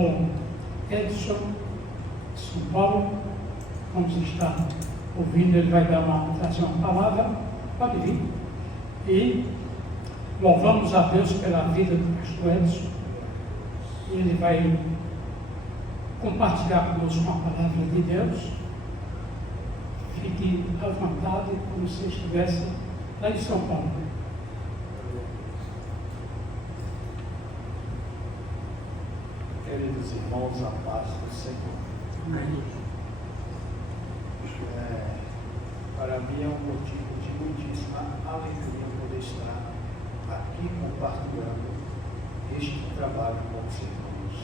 pastor Edson, de São Paulo. Como você está ouvindo, ele vai trazer uma palavra. Pode vir. E louvamos a Deus pela vida do pastor Edson. Ele vai compartilhar conosco uma palavra de Deus. Fique à vontade, como se estivesse lá em São Paulo. Queridos irmãos, a paz do Senhor. Amém. Para mim é um motivo de muitíssima alegria poder estar aqui compartilhando este trabalho com os irmãos.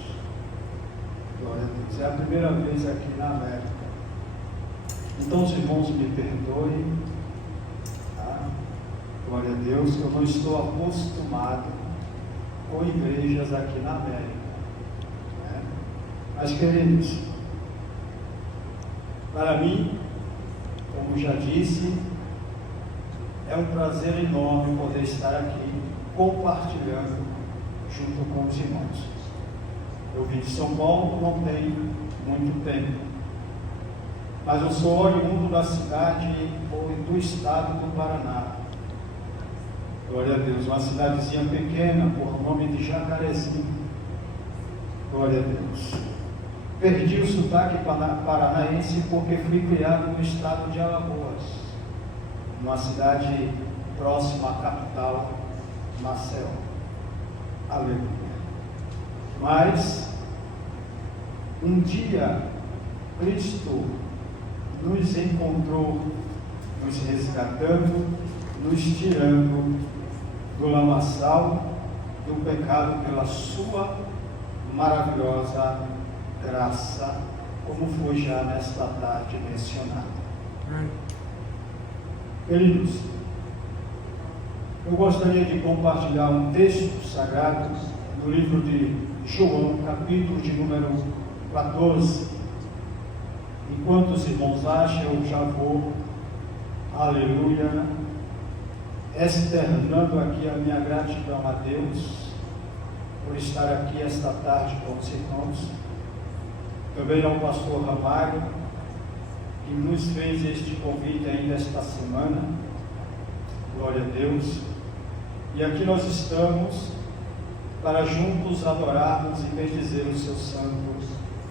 Glória a Deus. É a primeira vez aqui na América. Então os irmãos me perdoem, tá? Glória a Deus, que eu não estou acostumado com igrejas aqui na América. Mas, queridos, para mim, como já disse, é um prazer enorme poder estar aqui compartilhando junto com os irmãos. Eu vim de São Paulo não tem muito tempo, mas eu sou oriundo da cidade ou do estado do Paraná. Glória a Deus, uma cidadezinha pequena por nome de Jacarezinho. Glória a Deus. Perdi o sotaque paranaense porque fui criado no estado de Alagoas, numa cidade próxima à capital, Maceió. Aleluia. Mas, um dia, Cristo nos encontrou, nos resgatando, nos tirando do lamaçal do pecado pela sua maravilhosa graça, como foi já nesta tarde mencionado. Queridos, eu gostaria de compartilhar um texto sagrado no livro de João, capítulo de número 14. Enquanto os irmãos acham, eu já vou, aleluia, externando aqui a minha gratidão a Deus por estar aqui esta tarde com os irmãos. Também ao pastor Ramalho, que nos fez este convite ainda esta semana. Glória a Deus. E aqui nós estamos para juntos adorarmos e bendizer o seu santo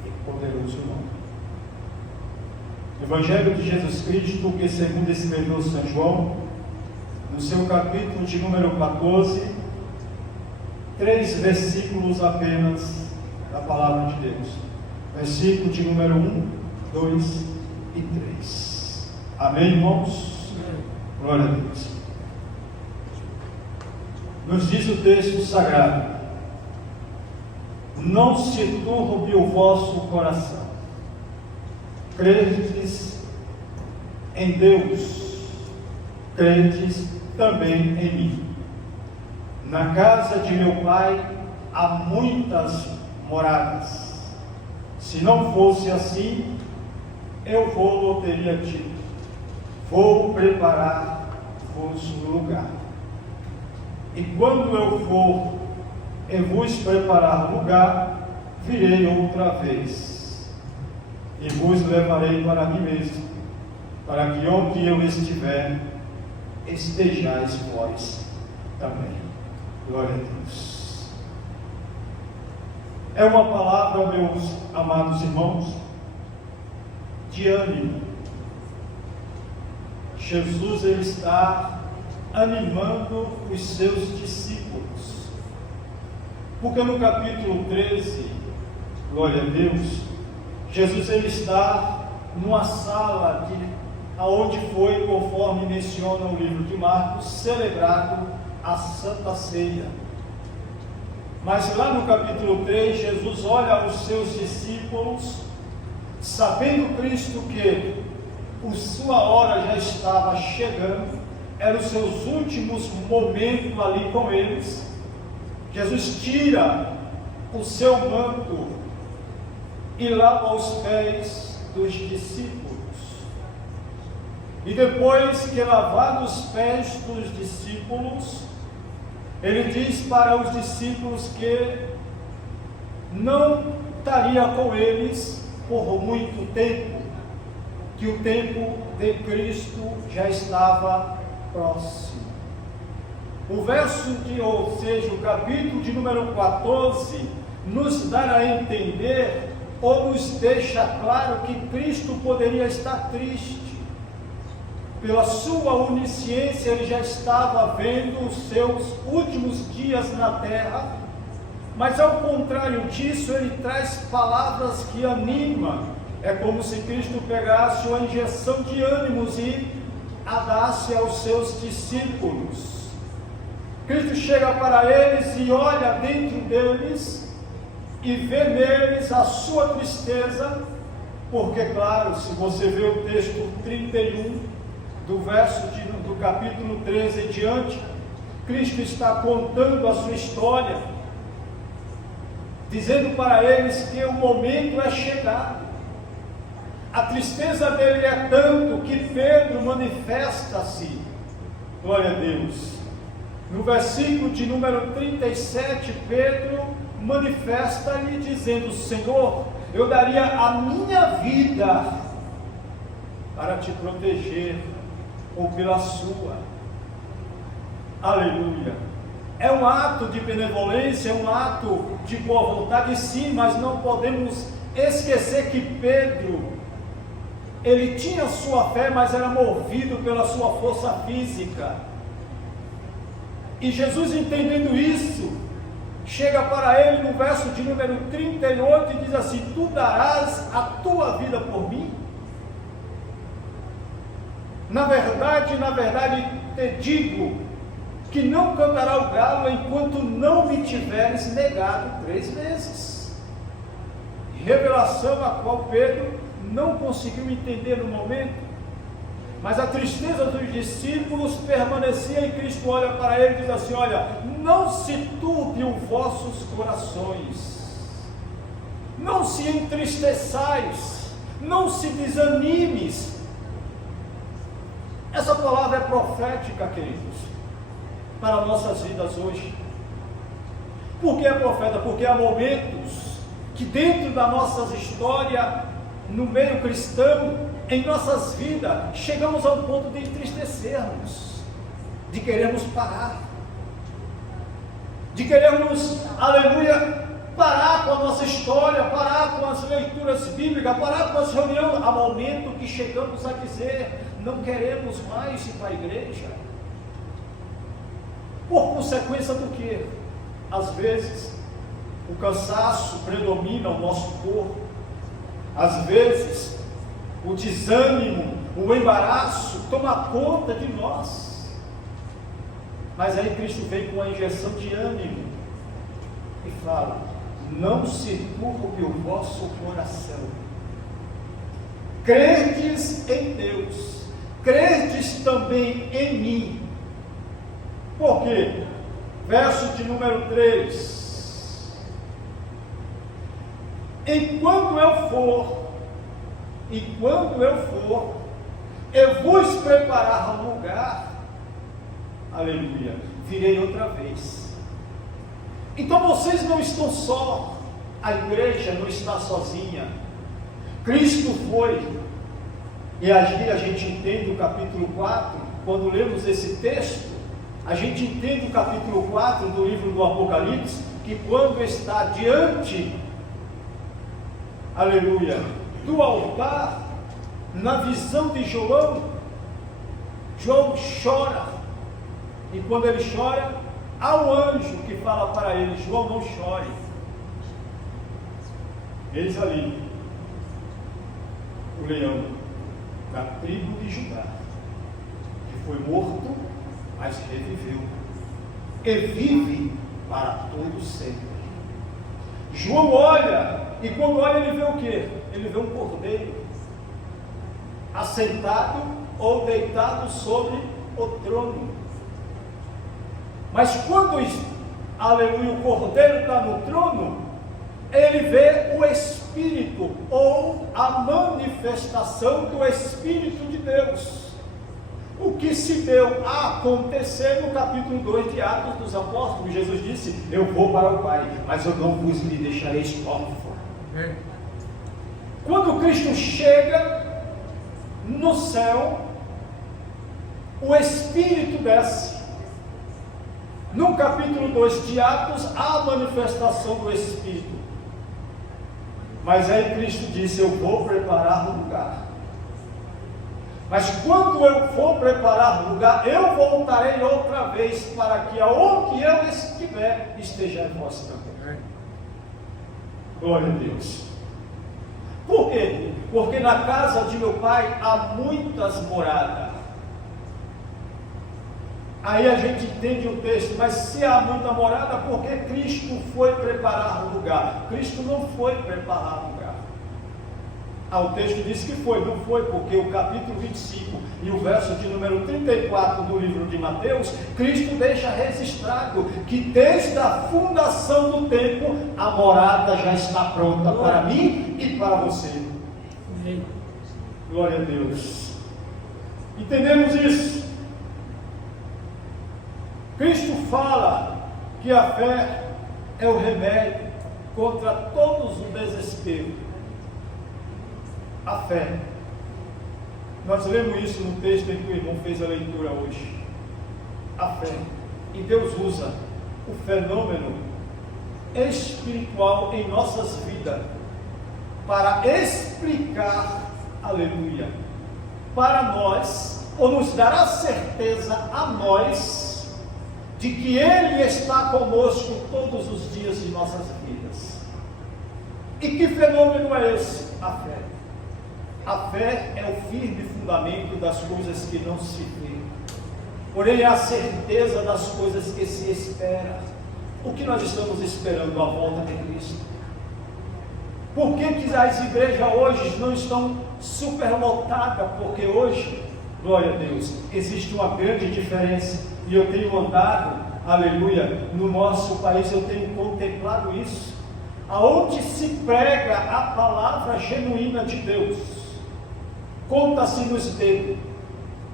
e poderoso nome. Evangelho de Jesus Cristo, que segundo escreveu São João, no seu capítulo de número 14, 3 versículos apenas da palavra de Deus. Versículo de número 1, 2 e 3. Amém, irmãos? Glória a Deus. Nos diz o texto sagrado: não se turbe o vosso coração. Credes em Deus, credes também em mim. Na casa de meu Pai há muitas moradas. Se não fosse assim, eu vou teria dito: vou preparar-vos lugar. E quando eu for e vos preparar lugar, virei outra vez e vos levarei para mim mesmo, para que onde eu estiver, estejais vós também. Glória a Deus. É uma palavra, meus amados irmãos, de ânimo. Jesus, ele está animando os seus discípulos, porque no capítulo 13, glória a Deus, Jesus, ele está numa sala aonde foi, conforme menciona o livro de Marcos, celebrado a Santa Ceia. Mas lá no capítulo 3, Jesus olha aos seus discípulos, sabendo Cristo que a sua hora já estava chegando, eram os seus últimos momentos ali com eles. Jesus tira o seu manto e lava os pés dos discípulos. E depois que lavados os pés dos discípulos, ele diz para os discípulos que não estaria com eles por muito tempo, que o tempo de Cristo já estava próximo. O ou seja, o capítulo de número 14, nos dá a entender, ou nos deixa claro que Cristo poderia estar triste. Pela sua onisciência, ele já estava vendo os seus últimos dias na terra, mas ao contrário disso, ele traz palavras que animam. É como se Cristo pegasse uma injeção de ânimos e a dasse aos seus discípulos. Cristo chega para eles e olha dentro deles e vê neles a sua tristeza, porque, claro, se você vê o texto 31, do capítulo 13 em diante, Cristo está contando a sua história, dizendo para eles que o momento é chegado. A tristeza dele é tanto que Pedro manifesta-se, glória a Deus. No versículo de número 37, Pedro manifesta-lhe dizendo: Senhor, eu daria a minha vida para te proteger, ou pela sua. Aleluia. É um ato de benevolência, é um ato de boa vontade, sim, mas não podemos esquecer que Pedro, ele tinha sua fé, mas era movido pela sua força física. E Jesus, entendendo isso, chega para ele no verso de número 38 e diz assim: tu darás a tua vida por mim? Na verdade, te digo que não cantará o galo enquanto não me tiveres negado 3 vezes. Revelação a qual Pedro não conseguiu entender no momento, mas a tristeza dos discípulos permanecia, e Cristo olha para ele e diz assim: olha, não se turbe os vossos corações, não se entristeçais, não se desanimes. Essa palavra é profética, queridos, para nossas vidas hoje. Por que é profeta? Porque há momentos que dentro da nossa história, no meio cristão, em nossas vidas, chegamos ao ponto de entristecermos, de querermos parar, de querermos, aleluia, parar com a nossa história, parar com as leituras bíblicas, parar com as reuniões. Há momento que chegamos a dizer: não queremos mais ir para a igreja. Por consequência do que? Às vezes, o cansaço predomina o nosso corpo. Às vezes, o desânimo, o embaraço toma conta de nós. Mas aí Cristo vem com uma injeção de ânimo e fala: não se turbe o vosso coração. Credes em Deus, credes também em mim. Por quê? Verso de número 3: enquanto eu for, eu vos preparar um lugar, aleluia, virei outra vez. Então vocês não estão só, a igreja não está sozinha. Cristo foi, e aqui a gente entende o capítulo 4, quando lemos esse texto, a gente entende o capítulo 4 do livro do Apocalipse, que quando está diante, aleluia, do altar, na visão de João, João chora, e quando ele chora, há um anjo que fala para ele: João, não chore. Eis ali o leão da tribo de Judá, que foi morto, mas reviveu, e vive para todo sempre. João olha, e quando olha ele vê o quê? Ele vê um cordeiro, assentado ou deitado sobre o trono. Mas quando, aleluia, o cordeiro está no trono, ele vê o Espírito, ou a manifestação do Espírito de Deus. O que se deu a acontecer no capítulo 2 de Atos dos Apóstolos. Jesus disse: eu vou para o Pai, mas eu não vos me deixarei órfão, Quando Cristo chega no céu, o Espírito desce. No capítulo 2 de Atos, há a manifestação do Espírito. Mas aí Cristo disse: eu vou preparar o lugar. Mas quando eu for preparar o lugar, eu voltarei outra vez, para que aonde eu estiver, esteja vós também. Glória a Deus. Por quê? Porque na casa de meu pai há muitas moradas. Aí a gente entende o texto, mas se há muita morada, porque Cristo foi preparar o lugar. Cristo não foi preparar o lugar. O texto diz que foi, não foi, porque o capítulo 25 e o verso de número 34 do livro de Mateus, Cristo deixa registrado que desde a fundação do tempo, a morada já está pronta para mim e para você. Glória a Deus. Entendemos isso? Cristo fala que a fé é o remédio contra todos os desesperos. A fé. Nós lemos isso no texto em que o irmão fez a leitura hoje. A fé. E Deus usa o fenômeno espiritual em nossas vidas para explicar, aleluia, para nós, ou nos dar a certeza a nós, de que Ele está conosco todos os dias de nossas vidas. E que fenômeno é esse? A fé. A fé é o firme fundamento das coisas que não se vê, porém é a certeza das coisas que se espera. O que nós estamos esperando? A volta de Cristo. Por que as igrejas hoje não estão superlotadas? Porque hoje, glória a Deus, existe uma grande diferença, e eu tenho andado, aleluia, no nosso país, eu tenho contemplado isso, aonde se prega a palavra genuína de Deus, conta-se nos dedos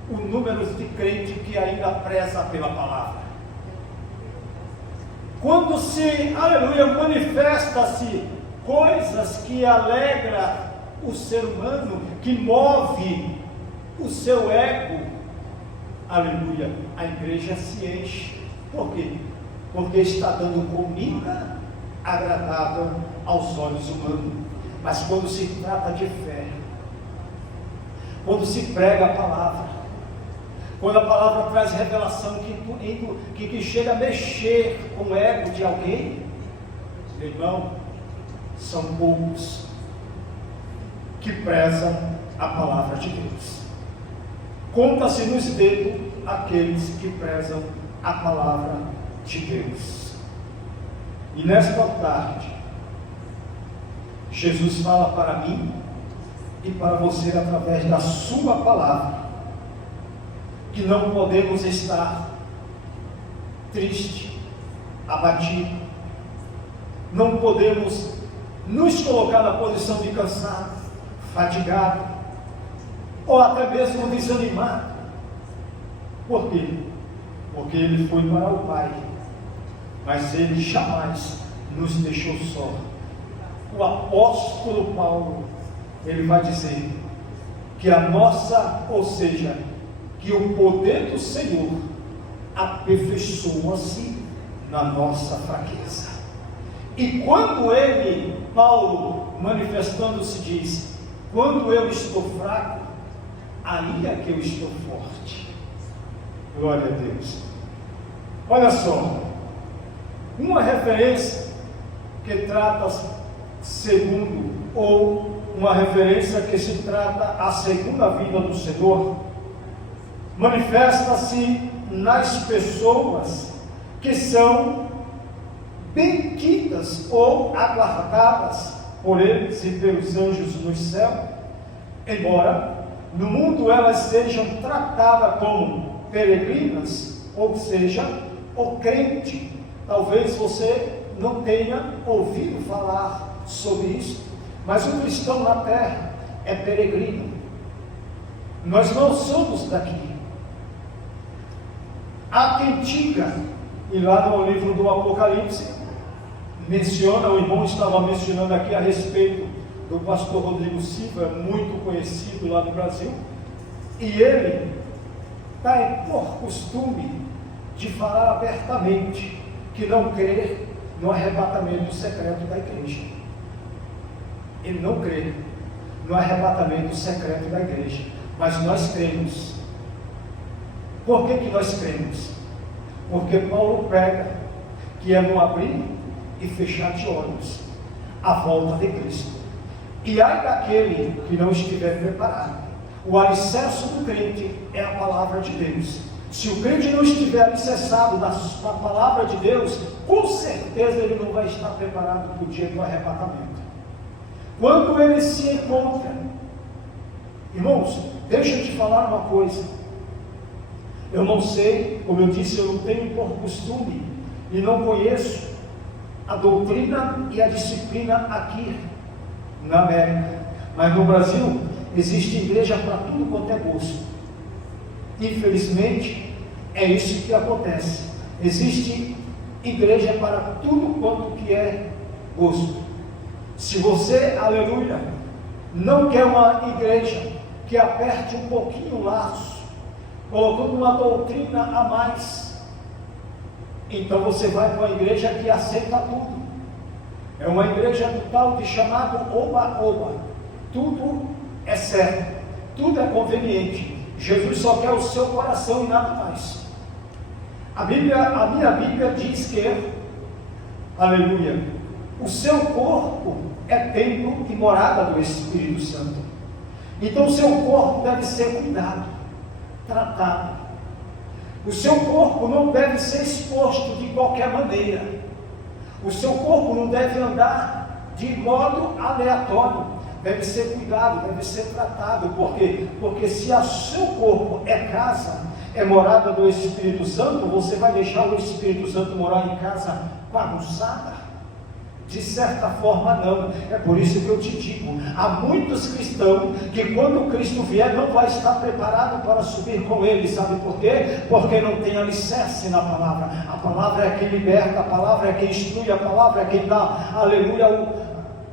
o número de crentes que ainda preza pela palavra. Quando se, aleluia, manifesta-se coisas que alegram o ser humano, que move o seu ego, aleluia, a igreja se enche. Por quê? Porque está dando comida agradável aos olhos humanos. Mas quando se trata de fé, quando se prega a palavra, quando a palavra traz revelação que chega a mexer com o ego de alguém, irmão, são poucos que prezam a palavra de Deus. Conta-se nos dedos aqueles que prezam a palavra de Deus. E nesta tarde, Jesus fala para mim e para você através da sua palavra, que não podemos estar triste, abatido, não podemos nos colocar na posição de cansado, fatigado, ou até mesmo desanimado. Por quê? Porque Ele foi para o Pai, mas Ele jamais nos deixou só. O apóstolo Paulo, ele vai dizer que a nossa, ou seja, que o poder do Senhor aperfeiçoa-se na nossa fraqueza. E quando ele, Paulo, manifestando-se, diz: quando eu estou fraco, aí é que eu estou forte. Glória a Deus. Olha só, uma referência que trata segundo, ou uma referência que se trata a segunda vinda do Senhor, manifesta-se nas pessoas que são benditas ou aguardadas por eles e pelos anjos no céu, embora no mundo elas sejam tratadas como peregrinas, ou seja, o crente. Talvez você não tenha ouvido falar sobre isso, mas o cristão na terra é peregrino. Nós não somos daqui. Há quem diga, e lá no livro do Apocalipse, menciona, o irmão estava mencionando aqui a respeito do pastor Rodrigo Silva, muito conhecido lá no Brasil, e ele está por costume de falar abertamente que não crê no arrebatamento secreto da igreja. Ele não crê no arrebatamento secreto da igreja, mas nós cremos. Por que nós cremos? Porque Paulo prega que é no abrir e fechar de olhos a volta de Cristo. E ai daquele que não estiver preparado. O alicerce do crente é a palavra de Deus. Se o crente não estiver alicerçado na palavra de Deus, com certeza ele não vai estar preparado para o dia do arrebatamento. Quando ele se encontra, irmãos, deixa eu te falar uma coisa. Eu não sei, como eu disse, eu não tenho por costume e não conheço a doutrina e a disciplina aqui na América, mas no Brasil existe igreja para tudo quanto é gosto. Infelizmente é isso que acontece. Existe igreja para tudo quanto que é gosto. Se você, aleluia, não quer uma igreja que aperte um pouquinho o laço, colocando uma doutrina a mais, então você vai para uma igreja que aceita tudo. É uma igreja do tal de chamado oba-oba. Tudo é certo, tudo é conveniente. Jesus só quer o seu coração e nada mais. A minha Bíblia diz que, aleluia, o seu corpo é templo e morada do Espírito Santo. Então o seu corpo deve ser cuidado, tratado. O seu corpo não deve ser exposto de qualquer maneira. O seu corpo não deve andar de modo aleatório. Deve ser cuidado, deve ser tratado. Por quê? Porque se o seu corpo é casa, é morada do Espírito Santo, você vai deixar o Espírito Santo morar em casa bagunçada? De certa forma não. É por isso que eu te digo, há muitos cristãos que quando Cristo vier não vai estar preparado para subir com ele. Sabe por quê? Porque não tem alicerce na palavra. A palavra é quem liberta, a palavra é quem instrui, a palavra é quem dá, aleluia,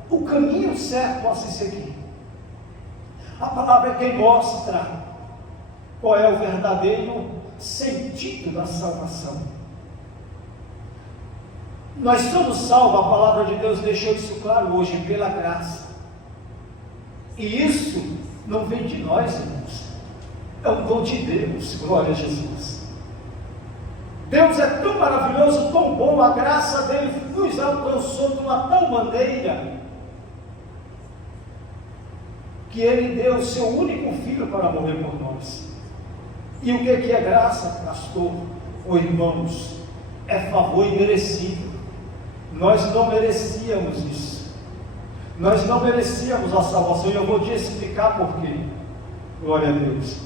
o caminho certo a se seguir. A palavra é quem mostra qual é o verdadeiro sentido da salvação. Nós somos salvos, a palavra de Deus deixou isso claro hoje, pela graça. E isso não vem de nós, irmãos. É um dom de Deus, glória a Jesus. Deus é tão maravilhoso, tão bom, a graça dele nos alcançou de uma tal maneira que ele deu o seu único filho para morrer por nós. E o que é graça, pastor ou irmãos? É favor imerecido. Nós não merecíamos isso. Nós não merecíamos a salvação. E eu vou te explicar por quê. Glória a Deus.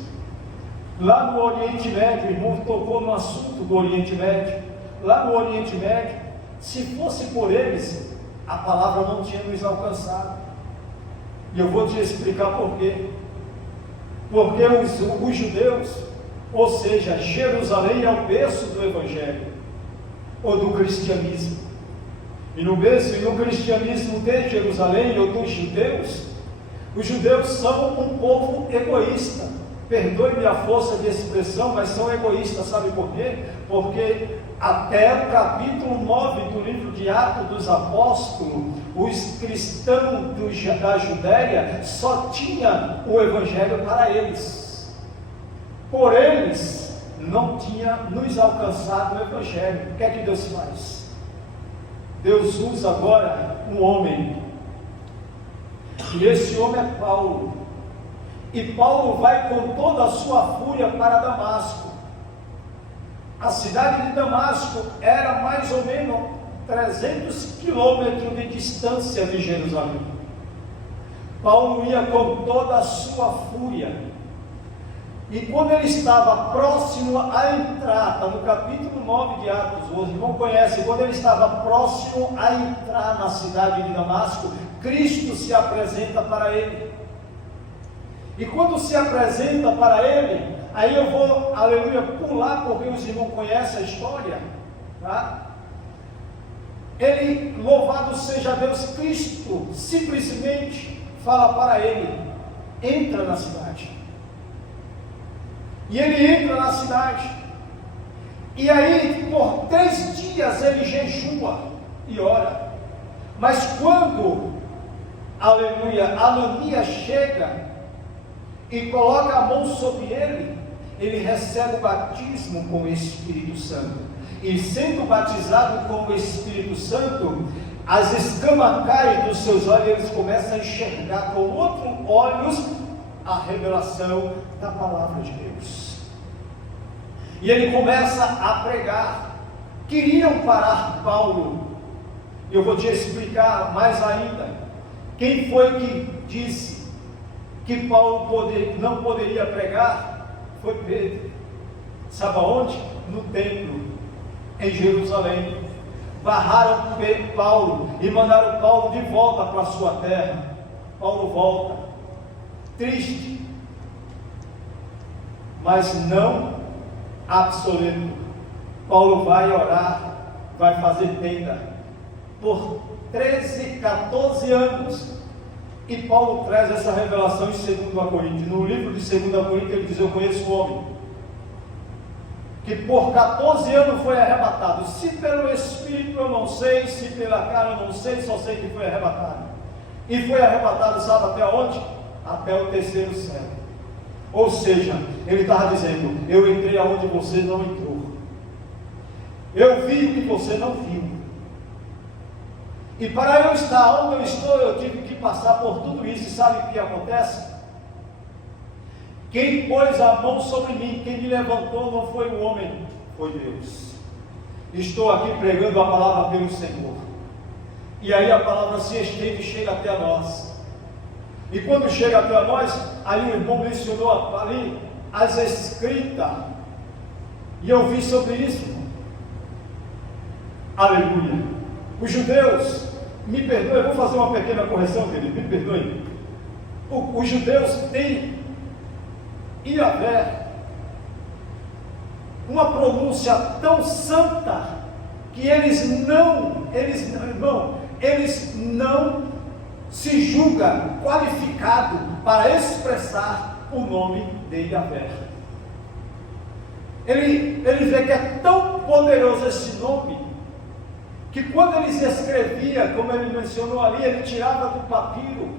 Lá no Oriente Médio, o irmão tocou no assunto do Oriente Médio. Lá no Oriente Médio, se fosse por eles, a palavra não tinha nos alcançado. E eu vou te explicar por quê. Porque os judeus, ou seja, Jerusalém é o berço do Evangelho, ou do cristianismo. E no cristianismo de Jerusalém, ou dos judeus, os judeus são um povo egoísta. Perdoe-me a força de expressão, mas são egoístas, sabe por quê? Porque até o capítulo 9 do livro de Atos dos Apóstolos, os cristãos da Judéia só tinham o Evangelho para eles. Por eles não tinha nos alcançado o Evangelho. O que é que Deus faz? Deus usa agora um homem, e esse homem é Paulo, e Paulo vai com toda a sua fúria para Damasco. A cidade de Damasco era mais ou menos 300 quilômetros de distância de Jerusalém. Paulo ia com toda a sua fúria, e quando ele estava próximo à entrada, no capítulo 9 de Atos, os irmãos conhecem, quando ele estava próximo a entrar na cidade de Damasco, Cristo se apresenta para ele. E quando se apresenta para ele, aí eu vou, aleluia, pular, porque os irmãos conhecem a história, tá? ele, louvado seja Deus, Cristo simplesmente fala para ele: entra na cidade. E ele entra na cidade, e aí por 3 dias ele jejua e ora. Mas quando, aleluia, Ananias chega e coloca a mão sobre ele, ele recebe o batismo com o Espírito Santo. E sendo batizado com o Espírito Santo, as escamas caem dos seus olhos e eles começam a enxergar com outros olhos a revelação da palavra de Deus. E ele começa a pregar. Queriam parar Paulo. E eu vou te explicar mais ainda. Quem foi que disse que Paulo não poderia pregar? Foi Pedro. Sabe aonde? No templo, em Jerusalém. Barraram Paulo e mandaram Paulo de volta para a sua terra. Paulo volta, triste, mas não absoluto. Paulo vai orar, vai fazer tenda por 13, 14 anos. E Paulo traz essa revelação em 2 Coríntios. No livro de 2 Coríntios ele diz: eu conheço um homem que por 14 anos foi arrebatado. Se pelo Espírito eu não sei, se pela carne eu não sei, só sei que foi arrebatado. E foi arrebatado, sabe até onde? Até o 3º céu. Ou seja, ele estava dizendo: eu entrei aonde você não entrou, eu vi o que você não viu. E para eu estar onde eu estou, eu tive que passar por tudo isso. E sabe o que acontece? Quem pôs a mão sobre mim, quem me levantou, não foi o homem, foi Deus. Estou aqui pregando a palavra pelo Senhor. E aí a palavra se estende e chega até nós. E quando chega até nós, aí o irmão mencionou ali as escritas. E eu vi sobre isso. Aleluia. Os judeus, me perdoem, eu vou fazer uma pequena correção, querido, me perdoem. Os judeus têm Yahvé uma pronúncia tão santa que eles não se julgam qualificados para expressar o nome de Yahvé. Ele vê que é tão poderoso esse nome, que quando eles escrevia, como ele mencionou ali, ele tirava do papiro.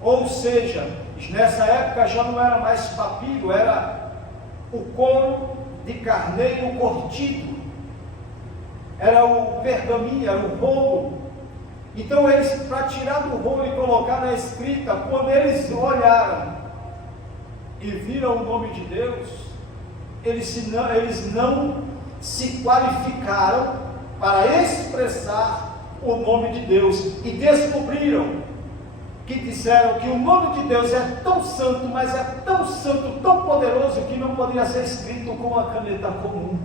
Ou seja, nessa época já não era mais papiro, era o couro de carneiro curtido, era o pergaminho, era o rolo. Então eles, para tirar do rolo e colocar na escrita, quando eles olharam e viram o nome de Deus, eles não se qualificaram para expressar o nome de Deus, e descobriram, que disseram que o nome de Deus é tão santo, mas é tão santo, tão poderoso, que não poderia ser escrito com uma caneta comum,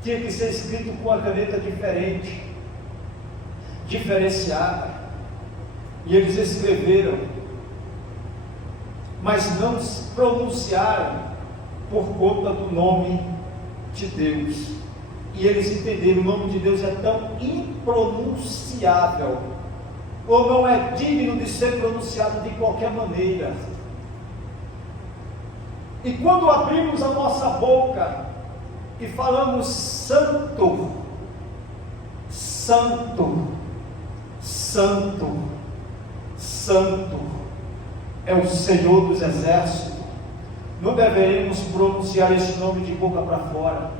tinha que ser escrito com uma caneta diferente, diferenciada. E eles escreveram, mas não se pronunciaram por conta do nome de Deus. E eles entenderam: o nome de Deus é tão impronunciável, ou não é digno de ser pronunciado de qualquer maneira. E quando abrimos a nossa boca e falamos santo, santo, santo, santo é o Senhor dos exércitos, não deveríamos pronunciar esse nome de boca para fora.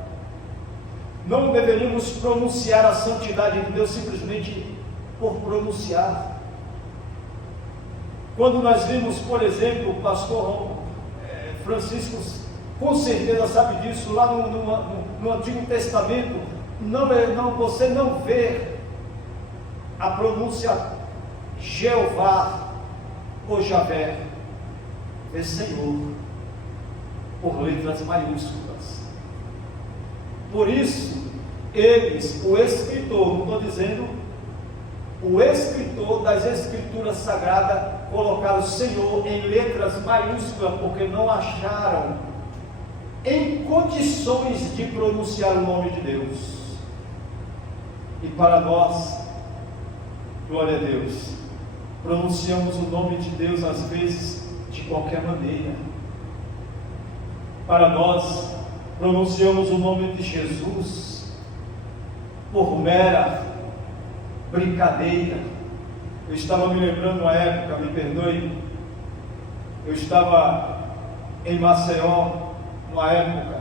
Não deveríamos pronunciar a santidade de Deus simplesmente por pronunciar. Quando nós vimos, por exemplo, o pastor Francisco, com certeza sabe disso, lá no Antigo Testamento, você não vê a pronúncia Jeová ou Javé, é Senhor, por letras maiúsculas. Por isso, eles, o escritor, não estou dizendo, o escritor das Escrituras Sagradas, colocaram o Senhor em letras maiúsculas, porque não acharam em condições de pronunciar o nome de Deus. E para nós, glória a Deus, pronunciamos o nome de Deus às vezes de qualquer maneira. Para nós, pronunciamos o nome de Jesus por mera brincadeira. Eu estava me lembrando uma época, me perdoe, eu estava em Maceió, numa época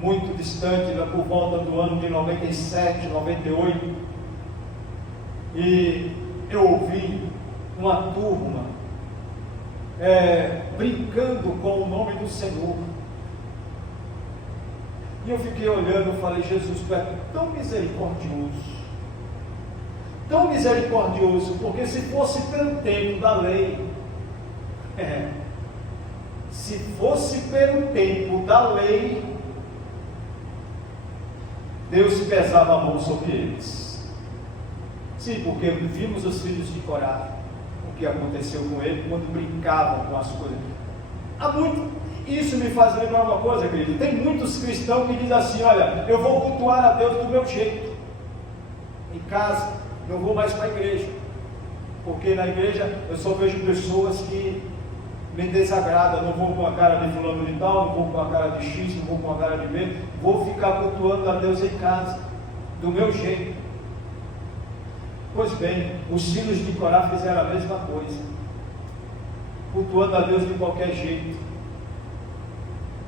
muito distante, por volta do ano de 97, 98, e eu ouvi uma turma brincando com o nome do Senhor. E eu fiquei olhando e falei: Jesus, tu é tão misericordioso, porque se fosse pelo tempo da lei, se fosse pelo tempo da lei, Deus pesava a mão sobre eles. Sim, porque vimos os filhos de Corá, o que aconteceu com ele quando brincavam com as coisas. Isso me faz lembrar uma coisa, querido. Tem muitos cristãos que dizem assim: olha, eu vou cultuar a Deus do meu jeito, em casa, não vou mais para a igreja, porque na igreja eu só vejo pessoas que me desagradam. Não vou com a cara de fulano de tal, não vou com a cara de X, não vou com a cara de B, vou ficar cultuando a Deus em casa, do meu jeito. Pois bem, os filhos de Corá fizeram a mesma coisa, cultuando a Deus de qualquer jeito.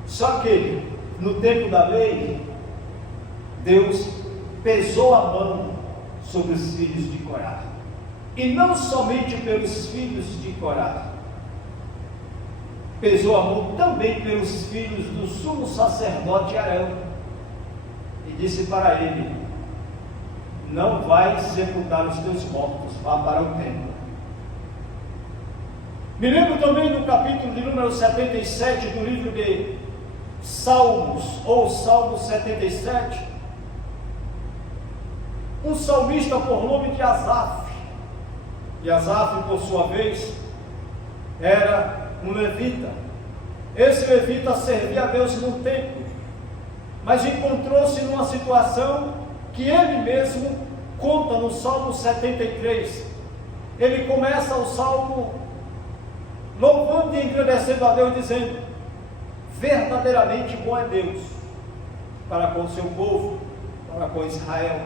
Só que no tempo da lei, Deus pesou a mão sobre os filhos de Corá, e não somente pelos filhos de Corá, pesou a mão também pelos filhos do sumo sacerdote Arão, e disse para ele: não vai sepultar os teus mortos, vá para o templo. Me lembro também do capítulo de número 77 do livro de Salmos, ou Salmo 77, um salmista por nome de Asaf. E Asaf, por sua vez, era um levita. Esse levita servia a Deus no templo, mas encontrou-se numa situação que ele mesmo conta no Salmo 73. Ele começa o salmo louvando e engrandecendo a Deus, dizendo: verdadeiramente bom é Deus para com o seu povo, para com Israel.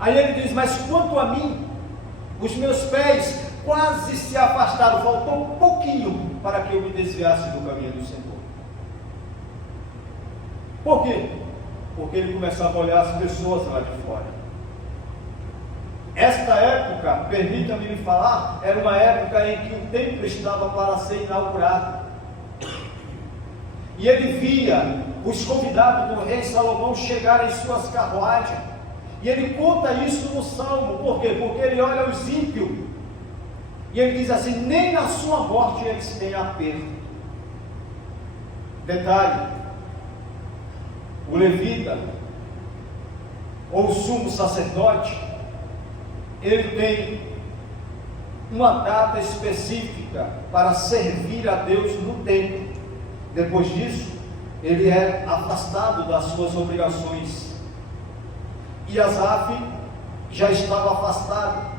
Aí ele diz: mas quanto a mim, os meus pés quase se afastaram, faltou um pouquinho para que eu me desviasse do caminho do Senhor. Por quê? Porque ele começava a olhar as pessoas lá de fora. Esta época, permita-me falar, era uma época em que o templo estava para ser inaugurado. E ele via os convidados do rei Salomão chegarem em suas carruagens. E ele conta isso no Salmo. Por quê? Porque ele olha os ímpios e ele diz assim: nem na sua morte eles têm aperto. Detalhe: o levita, ou o sumo sacerdote, ele tem uma data específica para servir a Deus no templo. Depois disso, ele é afastado das suas obrigações. E Asaf já estava afastado.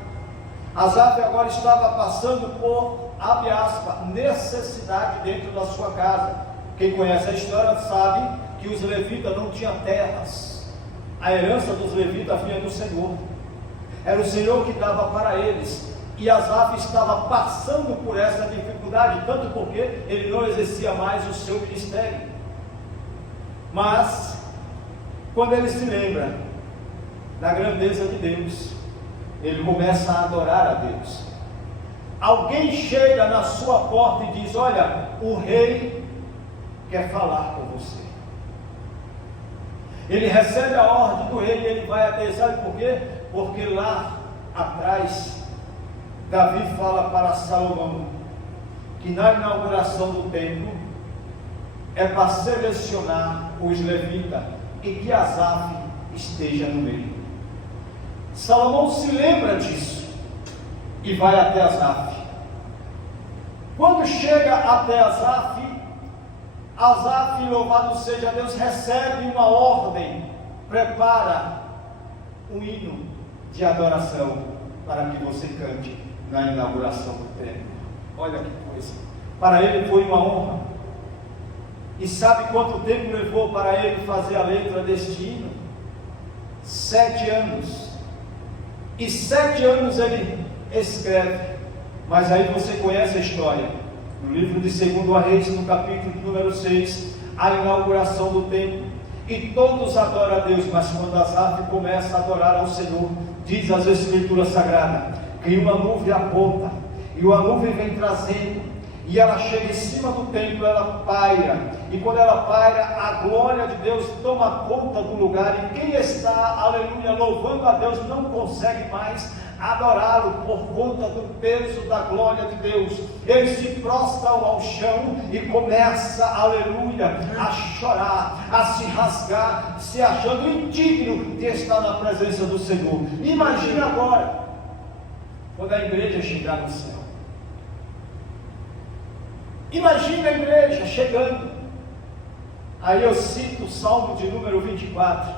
Asaf agora estava passando por, abre aspas, necessidade dentro da sua casa. Quem conhece a história sabe que os levitas não tinham terras. A herança dos levitas vinha do Senhor. Era o Senhor que dava para eles. E Asaf estava passando por essa dificuldade, tanto porque ele não exercia mais o seu ministério. Mas, quando ele se lembra da grandeza de Deus, ele começa a adorar a Deus. Alguém chega na sua porta e diz: olha, o rei quer falar com você. Ele recebe a ordem do rei e ele vai até, sabe por quê? Porque lá atrás, Davi fala para Salomão que na inauguração do templo é para selecionar os levitas e que Asaf esteja no meio. Salomão se lembra disso e vai até Asaf. Quando chega até Asaf, Asaf, louvado seja Deus, recebe uma ordem: prepara um hino de adoração para que você cante na inauguração do templo. Olha que coisa. Para ele foi uma honra. E sabe quanto tempo levou para ele fazer a letra deste hino? 7 anos. E 7 anos ele escreve. Mas aí você conhece a história. No livro de 2 Reis, no capítulo número 6, a inauguração do templo. E todos adoram a Deus, mas quando Asaf começa a adorar ao Senhor, diz as Escrituras Sagradas, que uma nuvem aponta, e uma nuvem vem trazendo, e ela chega em cima do templo, ela paira, e quando ela paira, a glória de Deus toma conta do lugar, e quem está, aleluia, louvando a Deus, não consegue mais adorá-lo por conta do peso da glória de Deus. Eles se prostram ao chão e começa, aleluia, a chorar, a se rasgar, se achando indigno de estar na presença do Senhor. Imagina agora, quando a igreja chegar no céu. Imagina a igreja chegando. Aí eu cito o Salmo de número 24.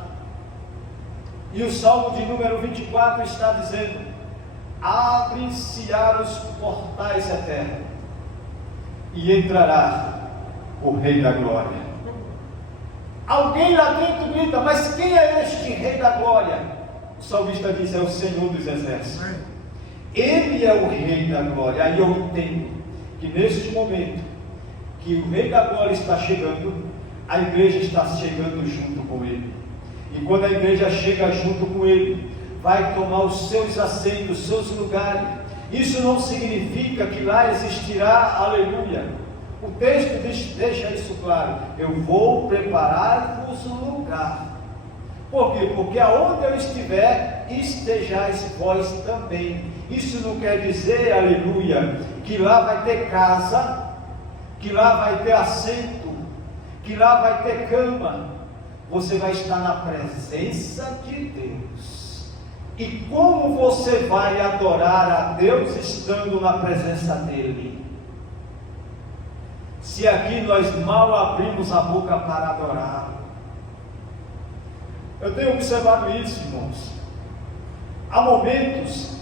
E o Salmo de número 24 está dizendo: abre-se-á os portais eternos, e entrará o Rei da Glória. Alguém lá dentro grita: mas quem é este Rei da Glória? O salmista diz: é o Senhor dos Exércitos. Ele é o Rei da Glória. Aí eu entendo que neste momento que o Rei da Glória está chegando, a igreja está chegando junto com ele. E quando a igreja chega junto com ele, vai tomar os seus assentos, os seus lugares. Isso não significa que lá existirá, aleluia. O texto deixa isso claro: eu vou preparar-vos um lugar. Por quê? Porque aonde eu estiver, estejais vós também. Isso não quer dizer, aleluia, que lá vai ter casa, que lá vai ter assento, que lá vai ter cama. Você vai estar na presença de Deus. E como você vai adorar a Deus estando na presença dEle? Se aqui nós mal abrimos a boca para adorar. Eu tenho observado isso, irmãos. Há momentos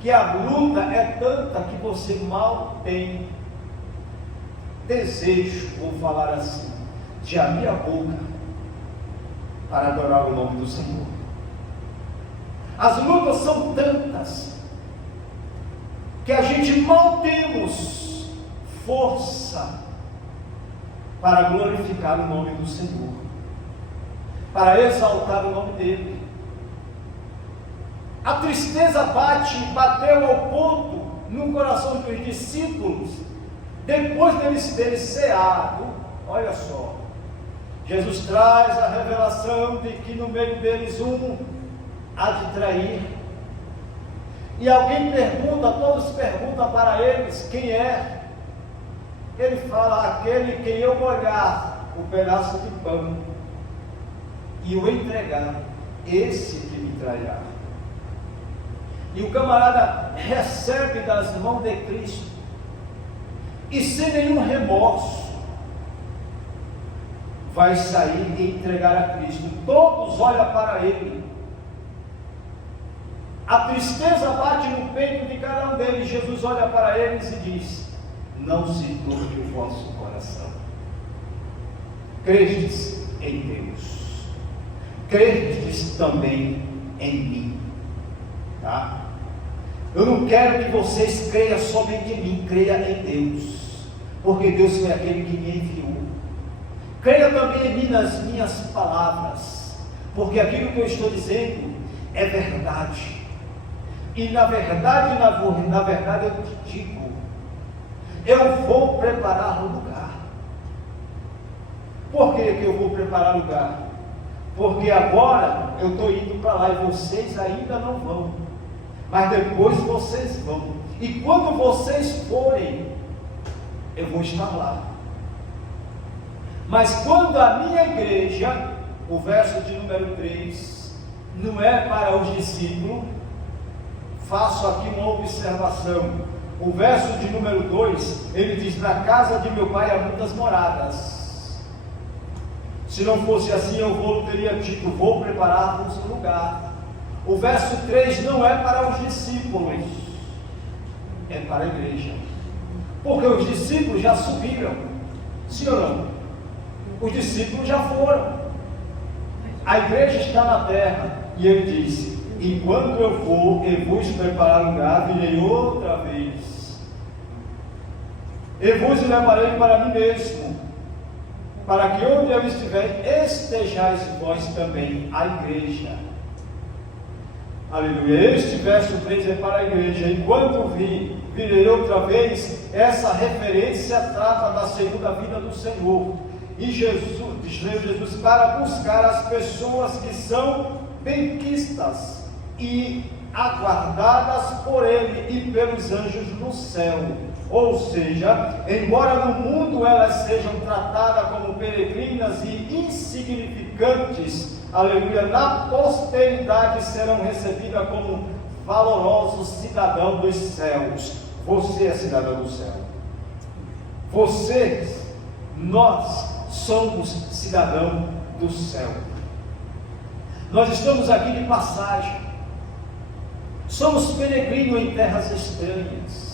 que a luta é tanta que você mal tem desejo, vou falar assim, de abrir a boca para adorar o nome do Senhor. As lutas são tantas que a gente mal temos força para glorificar o nome do Senhor, para exaltar o nome dele. A tristeza bateu ao ponto no coração dos discípulos, depois deles terem ceado. Olha só, Jesus traz a revelação de que no meio deles um há de trair, e alguém pergunta, todos perguntam para eles: quem é? Ele fala: aquele quem eu molhar o pedaço de pão e o entregar, esse que me trairá. E o camarada recebe das mãos de Cristo, e sem nenhum remorso vai sair e entregar a Cristo. Todos olham para ele. A tristeza bate no peito de cada um deles. Jesus olha para eles e diz: não se turbe o vosso coração. Credes em Deus, credes também em mim. Tá? Eu não quero que vocês creiam somente em mim, creia em Deus, porque Deus foi aquele que me enviou. Creia também em mim nas minhas palavras, porque aquilo que eu estou dizendo é verdade. E na verdade eu te digo, eu vou preparar o lugar. Por que eu vou preparar o lugar? Porque agora eu estou indo para lá e vocês ainda não vão, mas depois vocês vão. E quando vocês forem, eu vou estar lá. Mas quando a minha igreja, o verso de número 3, não é para os discípulos, faço aqui uma observação. O verso de número 2, ele diz: na casa de meu pai há muitas moradas. Se não fosse assim, eu teria dito: vou preparar-vos um lugar. O verso 3 não é para os discípulos, é para a igreja. Porque os discípulos já subiram, sim ou não? Os discípulos já foram. A igreja está na terra. E ele disse: enquanto eu for e vos preparar lugar, virei outra vez. E vos levarei para mim mesmo, para que onde eu estiver, estejais vós também, a igreja. Aleluia. Este verso 3 é para a igreja. Enquanto virei outra vez. Essa referência trata da segunda vinda do Senhor. E Jesus para buscar as pessoas que são benquistas e aguardadas por Ele e pelos anjos no céu. Ou seja, embora no mundo elas sejam tratadas como peregrinas e insignificantes, aleluia, na posteridade serão recebidas como valorosos cidadãos dos céus. Você é cidadão do céu. Nós somos cidadão do céu. Nós estamos aqui de passagem. Somos peregrinos em terras estranhas.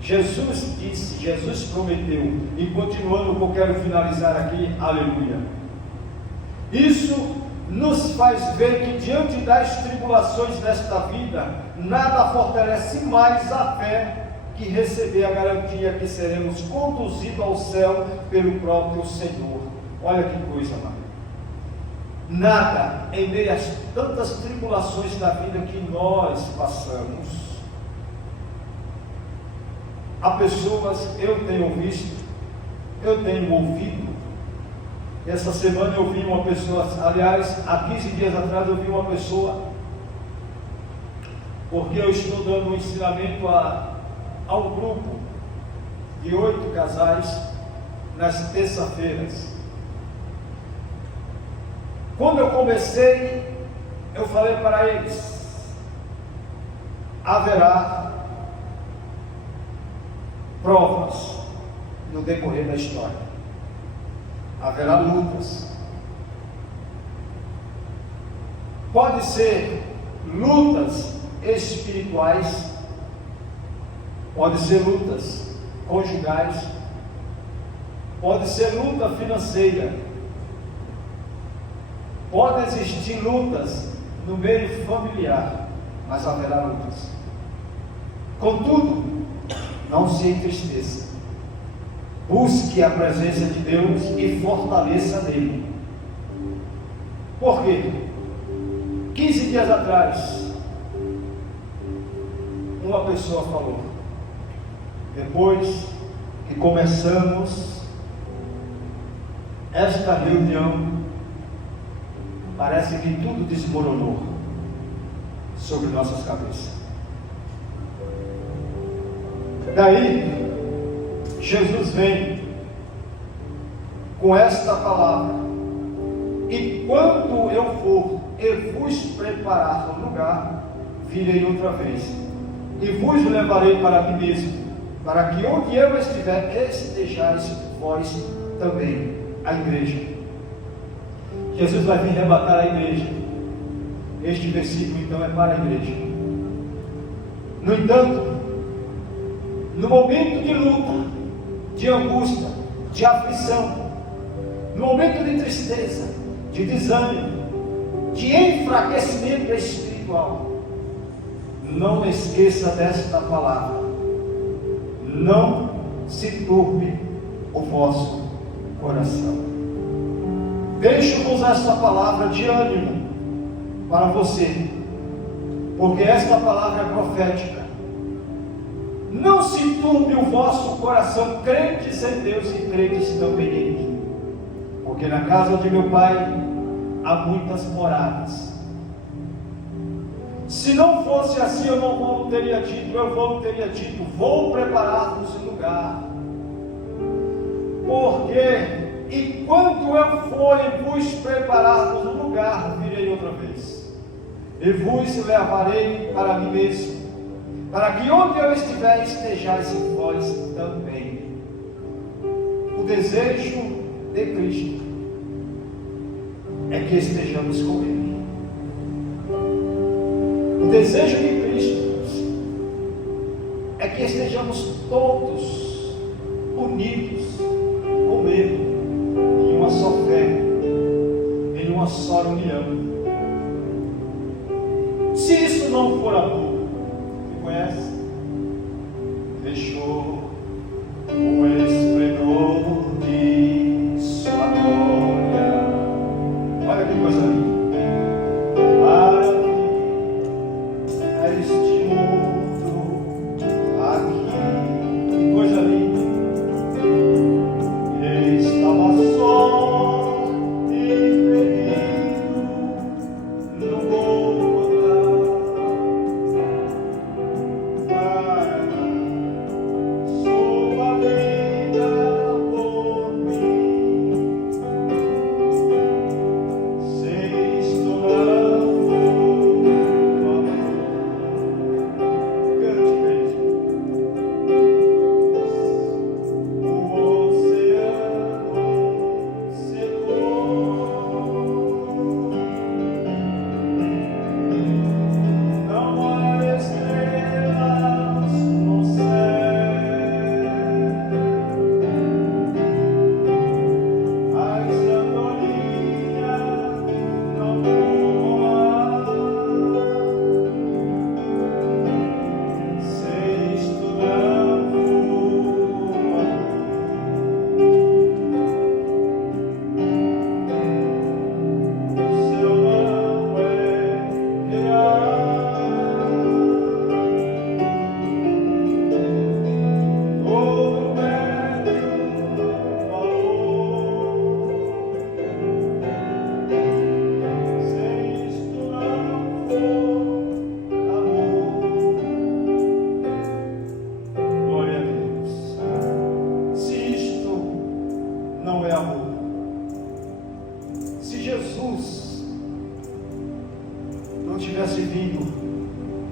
Jesus disse, Jesus prometeu, e continuando, que eu quero finalizar aqui, aleluia. Isso nos faz ver que diante das tribulações desta vida, nada fortalece mais a fé que receber a garantia que seremos conduzidos ao céu pelo próprio Senhor. Olha que coisa, amado. Nada, em meio a tantas tribulações da vida que nós passamos. Há pessoas, eu tenho visto, eu tenho ouvido. Essa semana eu vi uma pessoa, aliás, há 15 dias atrás eu vi uma pessoa, porque eu estou dando um ensinamento ao grupo de 8 casais nas terça-feiras. Quando eu comecei, eu falei para eles: haverá provas no decorrer da história, haverá lutas. Pode ser lutas espirituais, pode ser lutas conjugais, pode ser luta financeira, pode existir lutas no meio familiar, mas haverá lutas. Contudo, não se entristeça. Busque a presença de Deus e fortaleça nele. Por quê? 15 dias atrás, uma pessoa falou, depois que começamos esta reunião, parece que tudo desmoronou sobre nossas cabeças. Daí, Jesus vem com esta palavra: e quando eu for e vos preparar um lugar, virei outra vez, e vos levarei para mim mesmo, para que onde eu estiver, estejais vós também, a igreja. Jesus vai vir arrebatar a igreja. Este versículo então é para a igreja. No entanto, no momento de luta, de angústia, de aflição, no momento de tristeza, de desânimo, de enfraquecimento espiritual, não esqueça desta palavra: não se turbe o vosso coração. Deixo-vos esta palavra de ânimo para você, porque esta palavra é profética. Não se turbe o vosso coração, crentes em Deus e crentes também em mim, porque na casa de meu Pai há muitas moradas. Se não fosse assim, eu não teria dito, vou preparar-vos um lugar. Porque enquanto eu for e vos preparar-vos um lugar, virei outra vez, e vos levarei para mim mesmo, para que onde eu estiver, estejais vós também. O desejo de Cristo é que estejamos com Ele. O desejo de Cristo é que estejamos todos unidos com Ele, em uma só fé, em uma só união. Se isso não for amor, você conhece? Deixou o esplendor de sua glória. Olha que coisa linda. Para este mundo aqui, que coisa linda. Ele estava só e perdido no Gólgota. Para sua vida por mim, se estourando o amor. Cante, Cristo. O oceano secou, não há estrelas no céu, as andorinhas não voam, se estudando o amor. O céu não é real, todo perde o valor, se isto não for amor. Glória a Deus. Se isto não é amor, se Jesus não tivesse vindo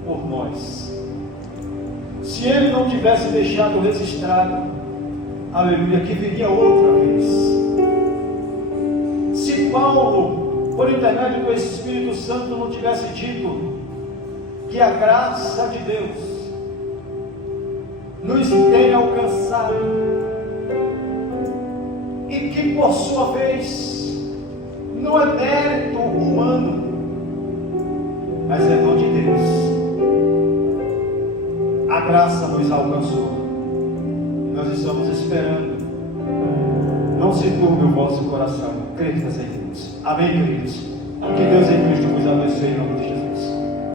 por nós, se Ele não tivesse deixado registrado, aleluia, que viria outra vez, se Paulo, por intermédio do Espírito Santo, não tivesse dito que a graça de Deus nos tem alcançado e que por sua vez não é mérito humano, mas é dom de Deus. A graça nos alcançou. Nós estamos esperando. Não se turbe o vosso coração. Crede em Deus. Amém, queridos? Que Deus em Cristo vos abençoe em nome de Jesus.